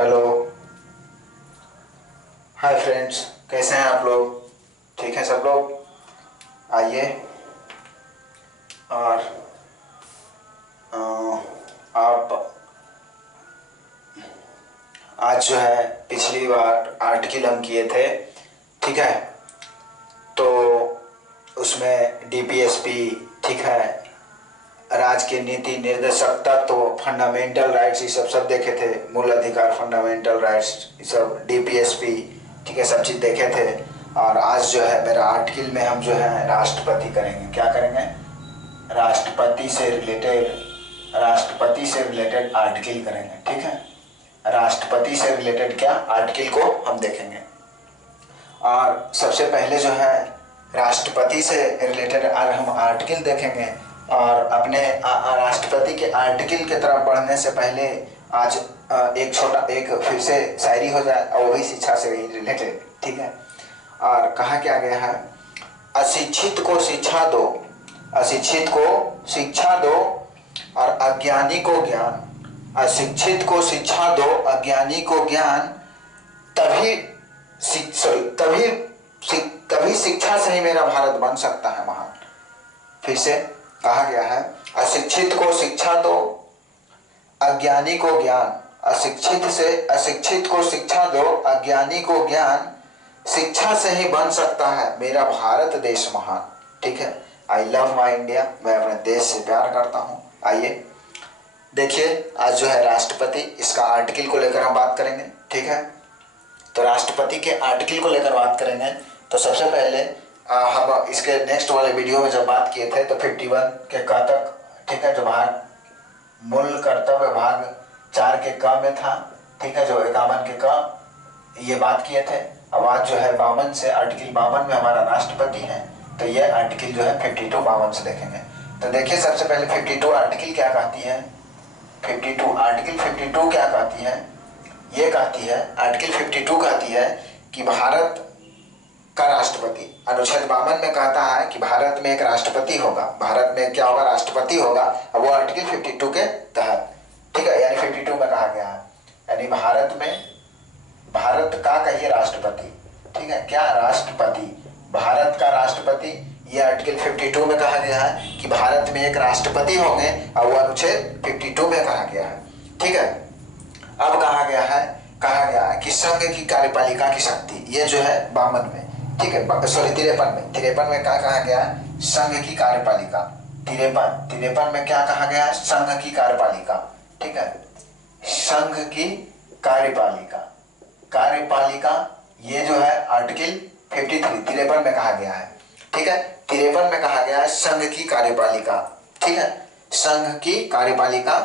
Hello. Hi friends, कैसे हैं आप लोग? ठीक है सब लोग? आइए। और आप आज जो है पिछली बार आर्टिकल हम किए थे, ठीक है? तो उसमें डीपीएसपी, ठीक है, राज्य के नीति निर्देशक तत्व, फंडामेंटल राइट्स, ये सब देखे थे। मूल अधिकार, फंडामेंटल राइट्स, ये सब डीपीएसपी, ठीक है, सब चीज़ देखे थे। और आज जो है मेरा आर्टिकल में हम जो है राष्ट्रपति करेंगे। क्या करेंगे? राष्ट्रपति से रिलेटेड आर्टिकल करेंगे, ठीक है? राष्ट्रपति से रिलेटेड क्या आर्टिकल को हम देखेंगे। और सबसे पहले जो है राष्ट्रपति से रिलेटेड हम आर्टिकल देखेंगे। और अपने राष्ट्रपति के आर्टिकल की तरफ बढ़ने से पहले आज एक फिर से शायरी हो जाए, और वो भी शिक्षा से रिलेटेड, ठीक है? और कहा क्या गया है? अशिक्षित को शिक्षा दो, अशिक्षित को शिक्षा दो और अज्ञानी को ज्ञान। अशिक्षित को शिक्षा दो, अज्ञानी को ज्ञान। तभी तभी शिक्षा से ही मेरा भारत बन सकता है महान। फिर से कहा गया है, अशिक्षित को शिक्षा दो, अज्ञानी को ज्ञान। अशिक्षित को शिक्षा दो, अज्ञानी को ज्ञान। शिक्षा से ही बन सकता है मेरा भारत देश महान, ठीक है? आई लव माई इंडिया, मैं अपने देश से प्यार करता हूँ। आइए देखिए, आज जो है राष्ट्रपति, इसका आर्टिकल को लेकर हम बात करेंगे, ठीक है? तो राष्ट्रपति के आर्टिकल को लेकर बात करेंगे। तो सबसे पहले हम इसके नेक्स्ट वाले वीडियो में जब बात किए थे तो 51 के क तक, ठीक है, जो भाग मूल कर्तव्य भाग 4 के क में था, ठीक है, जो 51 के क, ये बात किए थे। अब आज जो है 52 से, आर्टिकल 52 में हमारा राष्ट्रपति है, तो ये आर्टिकल जो है 52 52 से देखेंगे। तो देखिए, सबसे पहले 52 आर्टिकल क्या कहती है? 52 आर्टिकल 52 क्या कहती है? ये कहती है, आर्टिकल 52 कहती है कि भारत का राष्ट्रपति, अनुच्छेद 52 में कहता है कि भारत में एक राष्ट्रपति होगा। भारत में क्या होगा? राष्ट्रपति होगा। अब वो आर्टिकल 52 के तहत, ठीक है, यानी 52 में कहा गया है, यानी भारत का कहिए राष्ट्रपति, ठीक है, क्या राष्ट्रपति, भारत का राष्ट्रपति। ये आर्टिकल 52 में कहा गया है कि भारत में एक राष्ट्रपति होंगे, और वो अनुच्छेद 52 में कहा गया है, ठीक है? अब कहा गया है कि संघ की कार्यपालिका की शक्ति, ये जो है 52 में, ठीक है, सॉरी 53 में क्या कहा गया है? संघ की कार्यपालिका। 53 में क्या कहा गया है? संघ की कार्यपालिका, ठीक है, संघ की कार्यपालिका। ये जो है आर्टिकल 53 में कहा गया है, ठीक है? 53 में कहा गया है संघ की कार्यपालिका, ठीक है, संघ की कार्यपालिका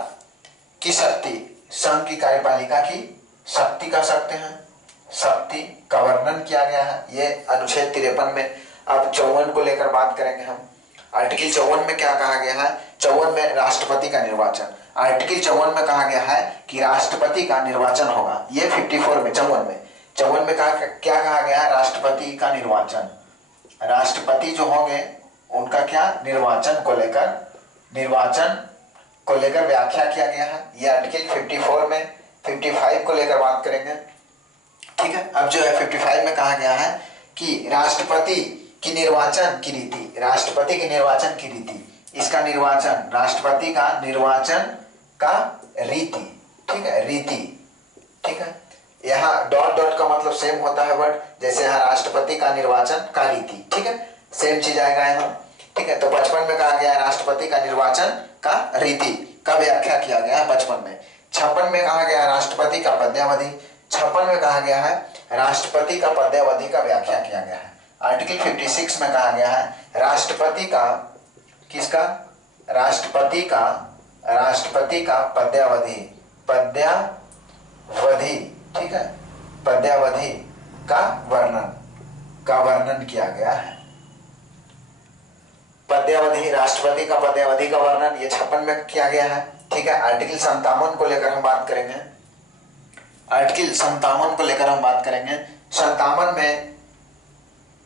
की शक्ति। संघ की कार्यपालिका की शक्ति कह सकते हैं, शक्ति का वर्णन किया गया है, ये अनुच्छेद 53 में। अब 54 को लेकर बात करेंगे हम। आर्टिकल 54 में क्या कहा गया है? 54 में राष्ट्रपति का निर्वाचन। आर्टिकल 54 में कहा गया है कि राष्ट्रपति का निर्वाचन होगा। ये 54 में, 54 में क्या कहा गया है? राष्ट्रपति का निर्वाचन। राष्ट्रपति जो होंगे उनका क्या निर्वाचन को लेकर व्याख्या किया गया है। ये आर्टिकल 54 में। 55 को लेकर बात करेंगे, ठीक है? अब जो है 55 में कहा गया है कि राष्ट्रपति की निर्वाचन की रीति, राष्ट्रपति की निर्वाचन की रीति, इसका निर्वाचन, राष्ट्रपति का निर्वाचन का रीति, ठीक है, रीति, ठीक है। यहाँ डॉट डॉट का मतलब सेम होता है वर्ड, जैसे यहाँ राष्ट्रपति का निर्वाचन का रीति, ठीक है, सेम चीज आएगा यहाँ, ठीक है। तो 55 में कहा गया है राष्ट्रपति का निर्वाचन का रीति का व्याख्या किया गया है 55 में। 56 में कहा गया है राष्ट्रपति का पदावधि। 56 में कहा गया है राष्ट्रपति का पदावधि का व्याख्या किया गया है। आर्टिकल 56 में कहा गया है राष्ट्रपति का, किसका? राष्ट्रपति का पदावधि, ठीक है, पदावधि का वर्णन किया गया है। पदावधि, राष्ट्रपति का पदावधि का वर्णन, ये 56 में किया गया है, ठीक है। आर्टिकल 57 को लेकर हम बात करेंगे। आर्टिकल 57 को लेकर हम बात करेंगे। 57 में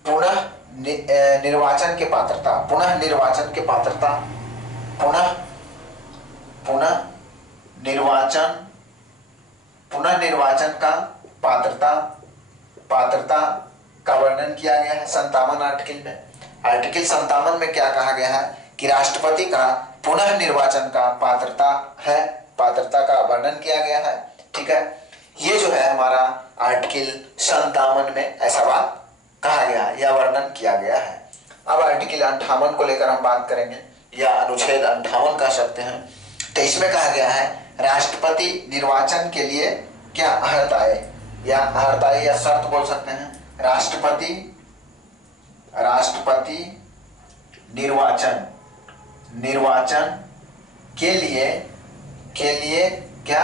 पुनः निर्वाचन की पात्रता, पुनः निर्वाचन पुनः निर्वाचन का पात्रता का वर्णन किया गया है 57 आर्टिकल में। आर्टिकल 57 में क्या कहा गया है कि राष्ट्रपति का पुनः निर्वाचन का पात्रता का वर्णन किया गया है। ठीक है, ये जो है हमारा आर्टिकल 57 में ऐसा बात कहा गया है या वर्णन किया गया है। अब आर्टिकल 58 को लेकर हम बात करेंगे या अनुच्छेद 58 कह सकते हैं। तो इसमें कहा गया है राष्ट्रपति निर्वाचन के लिए क्या अर्हताएं या शर्त बोल सकते हैं। राष्ट्रपति निर्वाचन के लिए क्या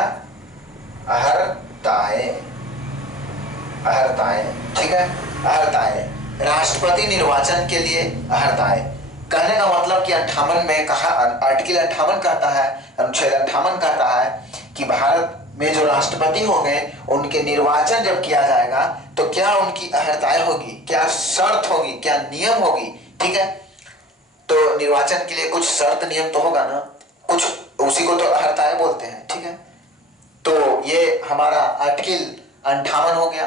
अर्हताएं। ठीक है, अर्हताएं, राष्ट्रपति निर्वाचन के लिए अर्हताएं। कहने का मतलब कि 58 में कहा, आर्टिकल 58 कहता है, अनुच्छेद 58 कहता है कि भारत में जो राष्ट्रपति होंगे उनके निर्वाचन जब किया जाएगा तो क्या उनकी अर्हताएं होगी, क्या शर्त होगी, क्या नियम होगी। ठीक है, तो निर्वाचन के लिए कुछ शर्त नियम तो होगा ना, कुछ, उसी को तो अर्हताएं बोलते हैं। ठीक है, तो ये हमारा आर्टिकल 58 हो गया।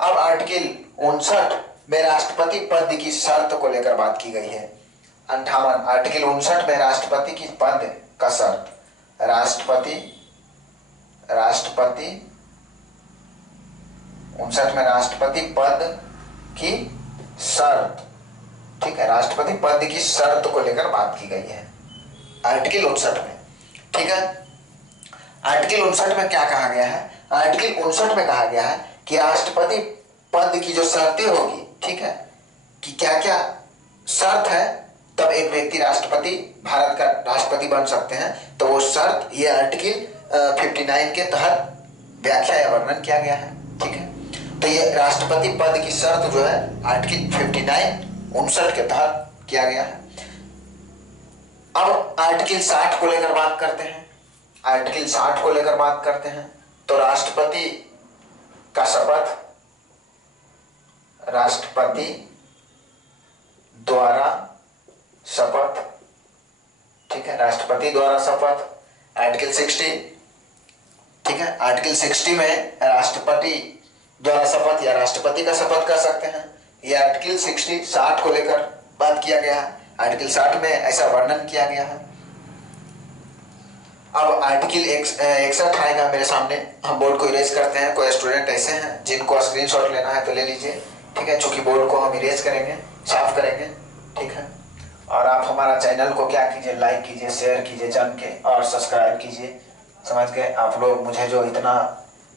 अब आर्टिकल 59 में राष्ट्रपति पद की शर्त को लेकर बात की गई है। 58 आर्टिकल 59 में राष्ट्रपति की पद का शर्त, राष्ट्रपति 59 में राष्ट्रपति पद की शर्त। ठीक है, राष्ट्रपति पद की शर्त को लेकर बात की गई है आर्टिकल 59 में। ठीक है, आर्टिकल 59 में क्या कहा गया है, आर्टिकल 59 में कहा गया है कि राष्ट्रपति पद की जो शर्तें होगी, ठीक है, कि क्या क्या शर्त है तब एक व्यक्ति राष्ट्रपति, भारत का राष्ट्रपति बन सकते हैं। तो वो शर्त ये आर्टिकल 59 के तहत व्याख्या या वर्णन किया गया है। ठीक है, तो ये राष्ट्रपति पद की शर्त जो है आर्टिकल 59 के तहत किया गया है। अब आर्टिकल 60 को लेकर बात करते हैं। आर्टिकल 60 को लेकर बात करते हैं तो राष्ट्रपति का शपथ, राष्ट्रपति द्वारा शपथ। ठीक है, राष्ट्रपति द्वारा शपथ आर्टिकल 60। ठीक है, आर्टिकल 60 में राष्ट्रपति द्वारा शपथ या राष्ट्रपति का शपथ कर सकते हैं। यह आर्टिकल 60 को लेकर बात किया गया है। आर्टिकल 60 में ऐसा वर्णन किया गया है। अब आर्टिकल 61 आएगा मेरे सामने, हम बोर्ड को इरेज करते हैं। कोई स्टूडेंट ऐसे हैं जिनको स्क्रीनशॉट लेना है तो ले लीजिए। ठीक है, चूंकि बोर्ड को हम इरेज करेंगे, साफ करेंगे। ठीक है, और आप हमारा चैनल को क्या कीजिए, लाइक कीजिए, शेयर कीजिए जम के, और सब्सक्राइब कीजिए। समझ गए, आप लोग मुझे जो इतना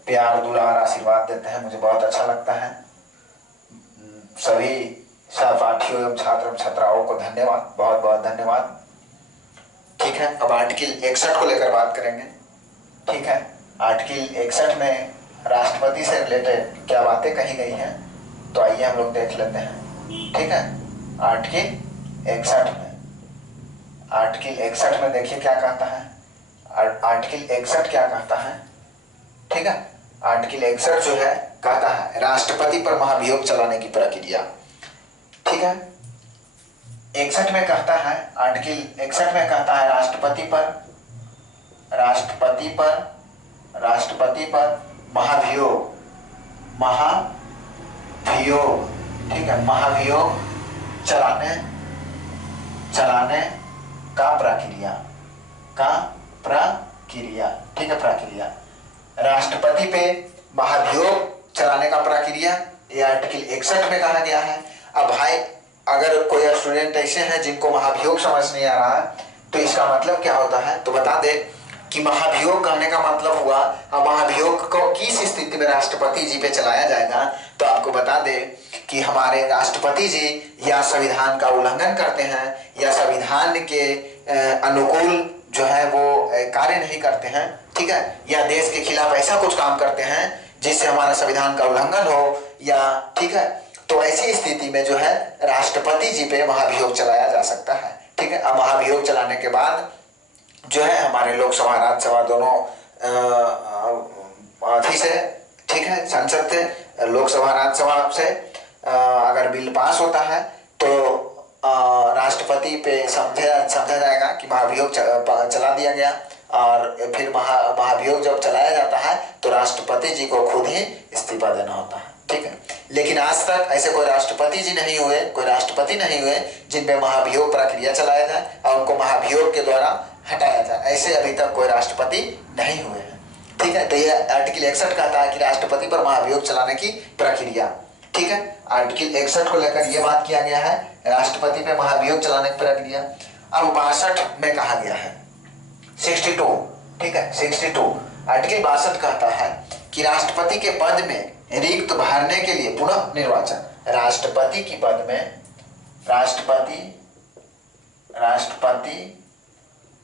प्यार दुलार आशीर्वाद देते हैं मुझे बहुत अच्छा लगता है। सभी सहपाठियों एवं छात्र एवं छात्राओं को धन्यवाद, बहुत बहुत धन्यवाद। ठीक है, अब आर्टिकल 61 को लेकर बात करेंगे। ठीक है, आर्टिकल 61 में राष्ट्रपति से रिलेटेड क्या बातें कही गई हैं, तो आइए हम लोग देख लेते हैं। ठीक है, आर्टिकल 61 में देखिए क्या कहता है। आर्टिकल 61 क्या कहता है। ठीक है, आर्टिकल 61 जो है कहता है राष्ट्रपति पर महाभियोग चलाने की प्रक्रिया। ठीक है, 61 में कहता है, आर्टिकल 61 में कहता है राष्ट्रपति पर महाभियोग। ठीक है, महाभियोग चलाने का प्रक्रिया। ठीक है, प्रक्रिया, राष्ट्रपति पे महाभियोग चलाने का प्रक्रिया, ये आर्टिकल 61 में कहा गया है। अब भाई अगर कोई स्टूडेंट ऐसे हैं जिनको महाभियोग समझ नहीं आ रहा है तो इसका मतलब क्या होता है, तो बता दे कि महाभियोग कहने का मतलब हुआ, अब महाभियोग को किस स्थिति में राष्ट्रपति जी पे चलाया जाएगा, तो आपको बता दे कि हमारे राष्ट्रपति जी या संविधान का उल्लंघन करते हैं या संविधान के अनुकूल जो है वो कार्य नहीं करते हैं। ठीक है, या देश के खिलाफ ऐसा कुछ काम करते हैं जिससे हमारा संविधान का उल्लंघन हो, या ठीक है, तो ऐसी स्थिति में जो है राष्ट्रपति जी पे महाभियोग चलाया जा सकता है। ठीक है, अब महाभियोग चलाने के बाद जो है हमारे लोकसभा राज्यसभा दोनों अथी से, ठीक है, संसद से, लोकसभा राज्यसभा से अगर बिल पास होता है तो राष्ट्रपति पे समझा जाएगा कि महाभियोग चला दिया गया। और फिर महाभियोग जब चलाया जाता है तो राष्ट्रपति जी को खुद ही इस्तीफा देना होता है, ठीक है। लेकिन आज तक ऐसे कोई राष्ट्रपति जी नहीं हुए, कोई राष्ट्रपति नहीं हुए जिन पे महाभियोग प्रक्रिया चलाया जाए और उनको महाभियोग के द्वारा हटाया जाए, ऐसे अभी तक कोई राष्ट्रपति नहीं हुए हैं, ठीक है। तो ये आर्टिकल 61 कहता है कि राष्ट्रपति पर महाभियोग चलाने की प्रक्रिया, ठीक है। आर्टिकल 61 को लेकर ये बात किया गया है, राष्ट्रपति पे महाभियोग चलाने की प्रक्रिया। अब 62 में कहा गया है 62, ठीक है 62, आर्टिकल 62 कहता है कि राष्ट्रपति के पद में रिक्त भरने के लिए पुनः निर्वाचन, राष्ट्रपति की पद में राष्ट्रपति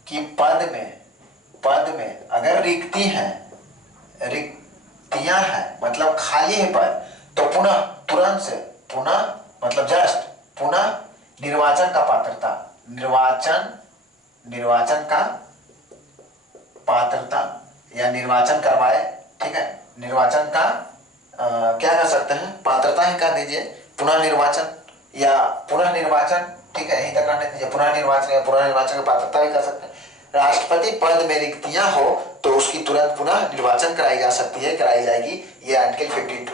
की पद में अगर रिक्तियां हैं मतलब खाली है पद, तो पुनः मतलब जस्ट पुनः निर्वाचन का पात्रता, निर्वाचन का पात्रता या निर्वाचन करवाए, ठीक है। निर्वाचन का क्या कर सकते हैं, पात्रता ही कर दीजिए, पुनः निर्वाचन या पुनः निर्वाचन, ठीक है, यही तक करने दीजिए, पुनः निर्वाचन या पुनः निर्वाचन की पात्रता भी कर सकते हैं। राष्ट्रपति पद में रिक्तियां हो तो उसकी तुरंत पुनः निर्वाचन कराई जा सकती है, कराई जाएगी। ये आर्टिकल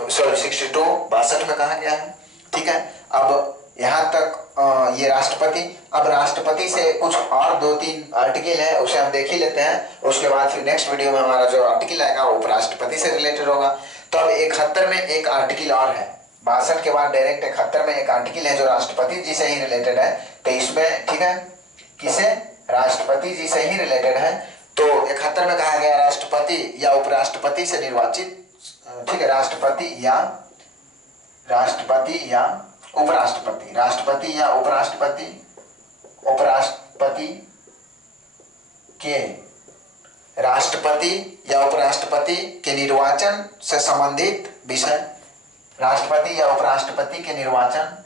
62 में कहा गया है, ठीक है। अब यहाँ तक ये राष्ट्रपति, अब राष्ट्रपति से कुछ और 2-3 आर्टिकल है उसे हम देख ही लेते हैं, उसके बाद फिर नेक्स्ट वीडियो में हमारा जो आर्टिकल आएगा वो उपराष्ट्रपति से रिलेटेड होगा। तो अब 71 में एक आर्टिकल और है, 62 के बाद डायरेक्ट 71 में एक आर्टिकल है जो राष्ट्रपति जी से ही रिलेटेड है। तो इसमें, ठीक है, किसे, राष्ट्रपति जी से ही रिलेटेड है। तो 71 में कहा गया राष्ट्रपति या उपराष्ट्रपति से निर्वाचित, ठीक है, राष्ट्रपति या उपराष्ट्रपति, राष्ट्रपति या उपराष्ट्रपति के निर्वाचन से संबंधित विषय, राष्ट्रपति या उपराष्ट्रपति के निर्वाचन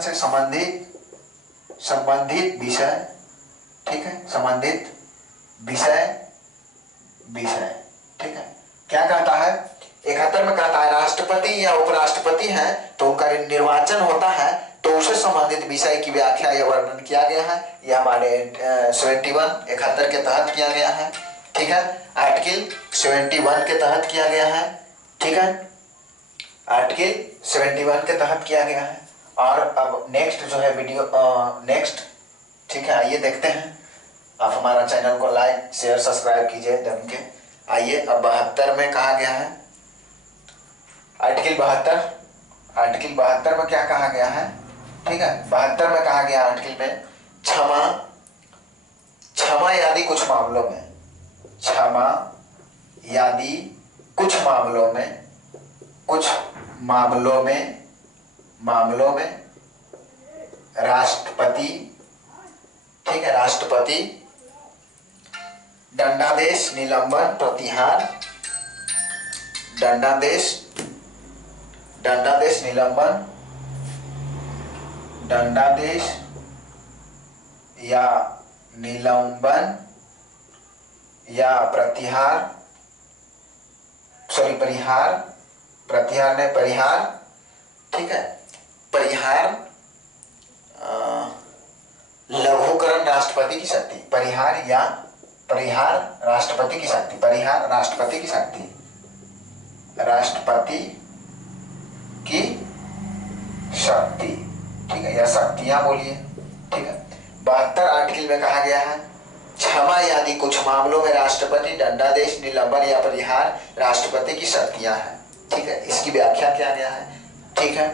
से संबंधित विषय, ठीक है, संबंधित विषय, ठीक है। क्या कहता है 71 में, कहता है राष्ट्रपति या उपराष्ट्रपति हैं तो उनका निर्वाचन होता है तो उससे संबंधित विषय की व्याख्या या वर्णन किया गया है। यह हमारे 71 के तहत किया गया है, ठीक है, आर्टिकल 71 के तहत किया गया है, ठीक है, आर्टिकल 71 के तहत किया गया है। और अब नेक्स्ट जो है वीडियो नेक्स्ट, ठीक है, आइए देखते हैं। आप हमारा चैनल को लाइक शेयर सब्सक्राइब कीजिए दम के। आइए अब 72 में कहा गया है, आर्टिकल 72 में क्या कहा गया है, ठीक है, 72 में कहा गया आर्टिकल में क्षमा यदि कुछ मामलों में राष्ट्रपति, ठीक है, राष्ट्रपति दंडादेश, निलंबन, प्रतिहार, दंडादेश निलंबन, दंडादेश या निलंबन या परिहार, ठीक है, परिहार लघुकरण राष्ट्रपति की शक्ति, परिहार राष्ट्रपति की शक्ति, ठीक है, या शक्तियां बोलिए, ठीक है। 72 आर्टिकल में कहा गया है क्षमा यदि कुछ मामलों में राष्ट्रपति दंडादेश, निलंबन या परिहार राष्ट्रपति की शक्तियां हैं, ठीक है, इसकी व्याख्या किया गया है, ठीक है।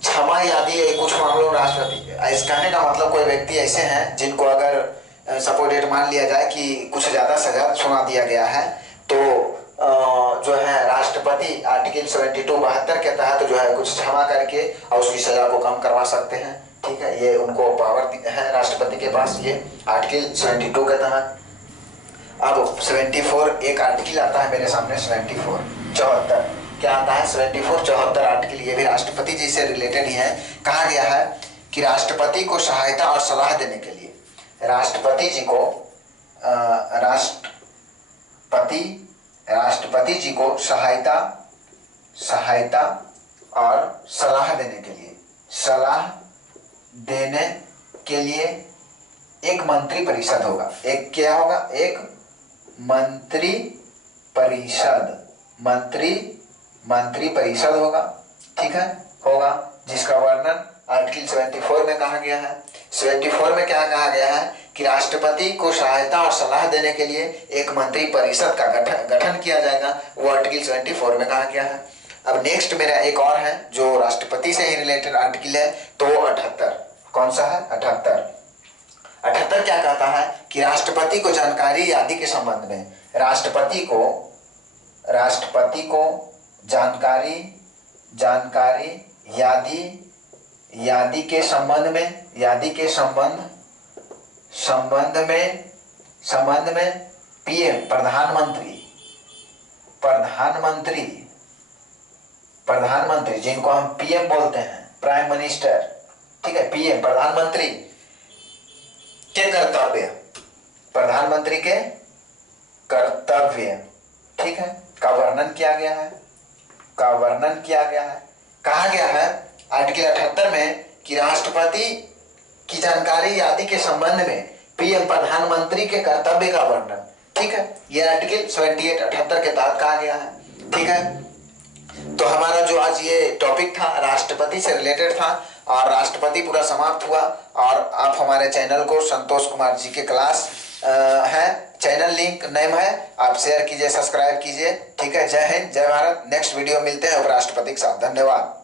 क्षमा यदि कुछ मामलों में राष्ट्रपति, इस कहने का मतलब कोई व्यक्ति ऐसे हैं जिनको अगर सपोर्टेड मान लिया जाए कि कुछ ज्यादा सजा सुना दिया गया है तो जो है राष्ट्रपति आर्टिकल 72 के तहत जो है कुछ क्षमा करके और उसकी सजा को कम करवा सकते हैं, ठीक है, ये उनको पावर है राष्ट्रपति के पास, ये आर्टिकल 72 के तहत। अब 74 एक आर्टिकल आता है मेरे सामने, 74 क्या आता है, 74 आर्टिकल, ये भी राष्ट्रपति जी से रिलेटेड ही है। कहा गया है कि राष्ट्रपति को सहायता और सलाह देने के लिए राष्ट्रपति जी को सहायता और सलाह देने के लिए एक मंत्री परिषद होगा। एक क्या होगा? एक मंत्री परिषद, मंत्री परिषद होगा। ठीक है, होगा, जिसका वर्णन आर्टिकल 74 में कहा गया है। 74 में क्या कहा गया है कि राष्ट्रपति को सहायता और सलाह देने के लिए एक मंत्री परिषद का गठन किया जाएगा। वो आर्टिकल 74 में कहा गया है। अब नेक्स्ट मेरा एक और है जो राष्ट्रपति से ही रिलेटेड आर्टिकल है, तो 78। कौन सा है? 78। 78 क्या कहता है कि राष्ट्रपति को जानकारी आदि के संबंध में, राष्ट्रपति को जानकारी यादी के संबंध में पीएम प्रधानमंत्री जिनको हम पीएम बोलते हैं, प्राइम मिनिस्टर, ठीक है, पीएम प्रधानमंत्री के कर्तव्य, प्रधानमंत्री के कर्तव्य, ठीक है, का वर्णन किया गया है। कहा गया है आर्टिकल 78 में कि राष्ट्रपति की जानकारी आदि के संबंध में पीएम प्रधानमंत्री के कर्तव्य का वर्णन। ठीक है, यह आर्टिकल 78 78 के तहत कहा गया है। ठीक है, तो हमारा जो आज ये टॉपिक था राष्ट्रपति से रिलेटेड था, और राष्ट्रपति पूरा समाप्त हुआ। और आप हमारे चैनल को संतोष कुमार जी के क्लास है, चैनल लिंक नेम है, आप शेयर कीजिए, सब्सक्राइब कीजिए। ठीक है, जय हिंद, जय भारत। नेक्स्ट वीडियो मिलते हैं उपराष्ट्रपति के साथ। धन्यवाद।